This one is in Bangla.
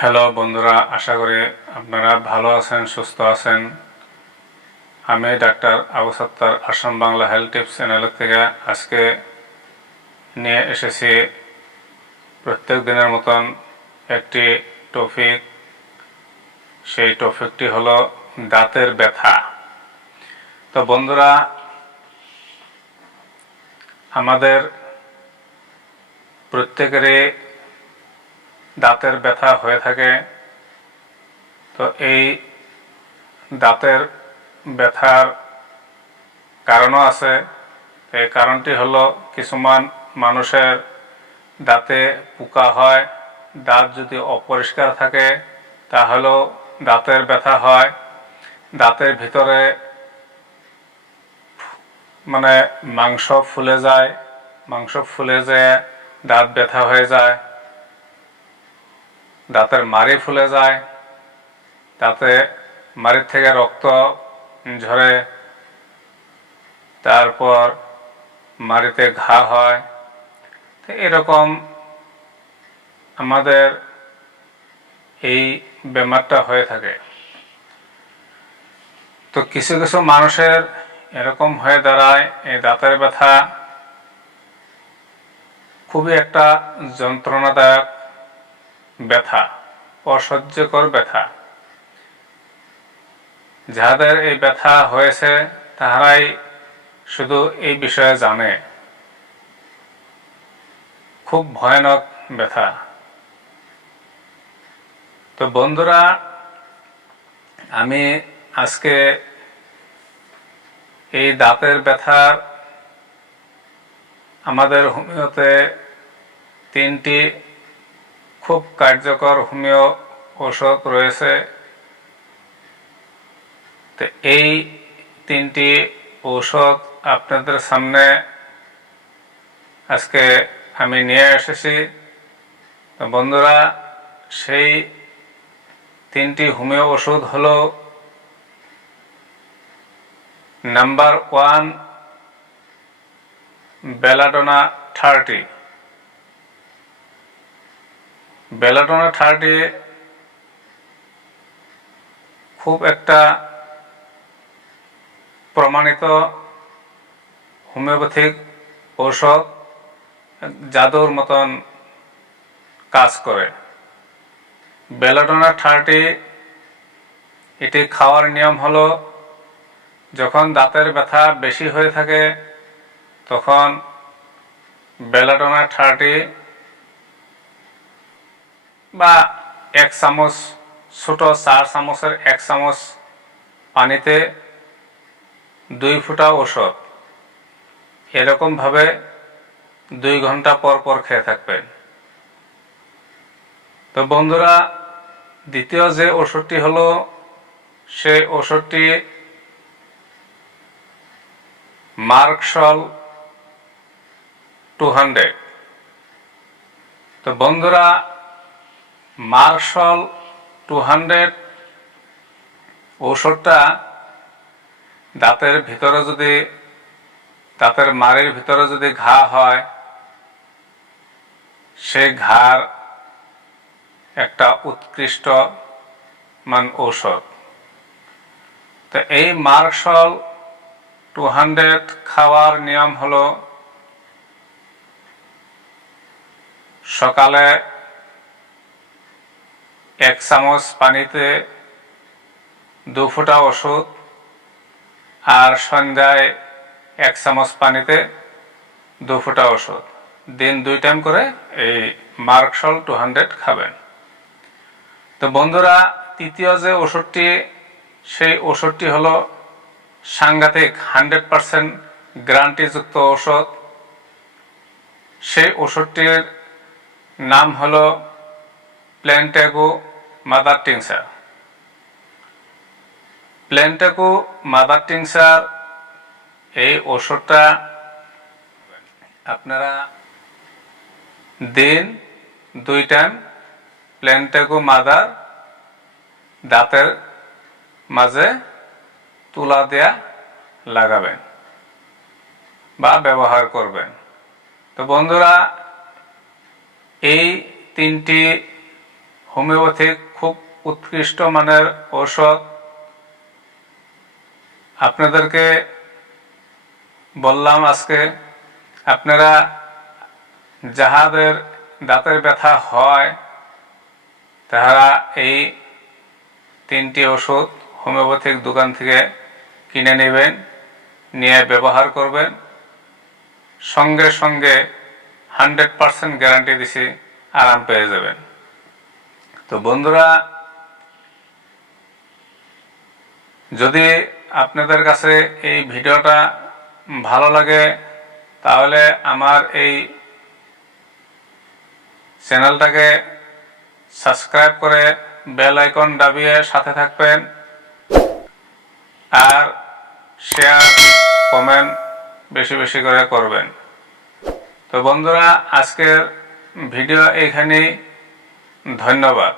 হ্যালো বন্ধুরা, আশা করি আপনারা ভালো আছেন, সুস্থ আছেন। আমি ডাক্তার আবু সত্তার আসাম বাংলা হেলথ টিপস চ্যানেলের থেকে আজকে নিয়ে এসেছি প্রত্যেক দিনের মতন একটি টপিক। সেই টপিকটি হলো দাঁতের ব্যথা। তো বন্ধুরা, আমাদের প্রত্যেকেরই দাঁতের ব্যথা হয়ে থাকে। তো এই দাঁতের ব্যথার কারণও আছে। এই কারণটি হলো কিছুমান মানুষের দাঁতে পোকা হয়। দাঁত যদি অপরিষ্কার থাকে তাহলেও দাঁতের ব্যথা হয়। দাঁতের ভিতরে মাংস ফুলে যায়, মাংস ফুলে যেয়ে দাঁত ব্যথা হয়ে যায়। দাঁতের মাড়ি ফুলে যায়, দাঁতে মাড়ির থেকে রক্ত ঝরে, তারপর মাড়িতে ঘা হয়। তো এরকম আমাদের এই বেমারটা হয়ে থাকে। তো কিছু কিছু মানুষের এরকম হয়ে দাঁড়ায় এই দাঁতের ব্যথা খুবই একটা যন্ত্রণাদায়ক ব্যথা, অসহ্যকর ব্যথা। যাদের এই ব্যথা হয়েছে তাহারাই শুধু এই বিষয়ে জানে। খুব ভয়ানক ব্যথা। তো বন্ধুরা, আমি আজকে এই দাঁতের ব্যথার আমাদের হোমিওতে 3টি খুব কার্যকর হোমিও ঔষধ রয়েছে। তো এই 3টি ঔষধ আপনাদের সামনে আজকে আমি নিয়ে এসেছি। তো বন্ধুরা, সেই 3টি হোমিও ওষুধ হলো: নাম্বার 1 বেলাডোনা 30। বেলাডোনা 30 খুব একটা প্রমাণিত হোমিওপ্যাথিক ঔষধ, জাদুর মতন কাজ করে। বেলাডোনা 30 এটি খাওয়ার নিয়ম হলো, যখন দাঁতের ব্যথা বেশি হয়ে থাকে তখন বেলাডোনা 30 বা 1 চামচ, ছোট 4 চামচের 1 চামচ পানিতে 2 ফোঁটা ওষুধ এরকমভাবে 2 ঘন্টা পর পর খেয়ে থাকবেন। তো বন্ধুরা, দ্বিতীয় যে ওষুধটি হলো, সেই ওষুধটি মার্কসল 200। তো বন্ধুরা, মার্কসল 200 ঔষধটা দাঁতের ভিতরে যদি, দাঁতের মাড়ির ভিতরে যদি ঘা হয়, সেই ঘার একটা উৎকৃষ্ট মান ঔষধ। তো এই মার্কসল 200 খাওয়ার নিয়ম হলো, সকালে 1 চামচ পানিতে 2 ফোঁটা ওষুধ, আর সন্ধ্যায় 1 চামচ পানিতে 2 ফোঁটা ওষুধ, দিন 2 টাইম করে এই মার্কসল 200 খাবেন। তো বন্ধুরা, তৃতীয় যে ওষুধটি, সেই ওষুধটি হলো সাংঘাতিক 100% গ্যারান্টিযুক্ত ওষুধ। সেই ওষুধটির নাম হলো প্ল্যান্টাগো মাদার টিংচার। প্ল্যান্টাগো মাদার টিংচার এই ওষুধটা আপনারা দিন 2 টাইম প্ল্যান্টাগো মাদার দাঁতের মাঝে তুলা দেয়া লাগাবেন বা ব্যবহার করবেন। তো বন্ধুরা, এই 3টি হোমিওপ্যাথিক খুব উৎকৃষ্ট মানের ঔষধ। আপনাদেরকে বললাম আজকে আপনারা যাহাদের দাঁতের ব্যথা হয় তারা এই 3টি ওষুধ হোমিওপ্যাথিক দোকান থেকে কিনে নেবেন, নিয়ে ব্যবহার করবেন। সঙ্গে সঙ্গে 100% গ্যারান্টি দিছি আরাম পেয়ে যাবেন। তো বন্ধুরা, যদি আপনাদের কাছে এই ভিডিওটা ভালো লাগে তাহলে আমার এই চ্যানেলটাকে সাবস্ক্রাইব করে বেল আইকন দাবিয়ে সাথে থাকবেন, আর শেয়ার কমেন্ট বেশি বেশি করে করবেন। তো বন্ধুরা, আজকের ভিডিও এইখানেই। ধন্যবাদ।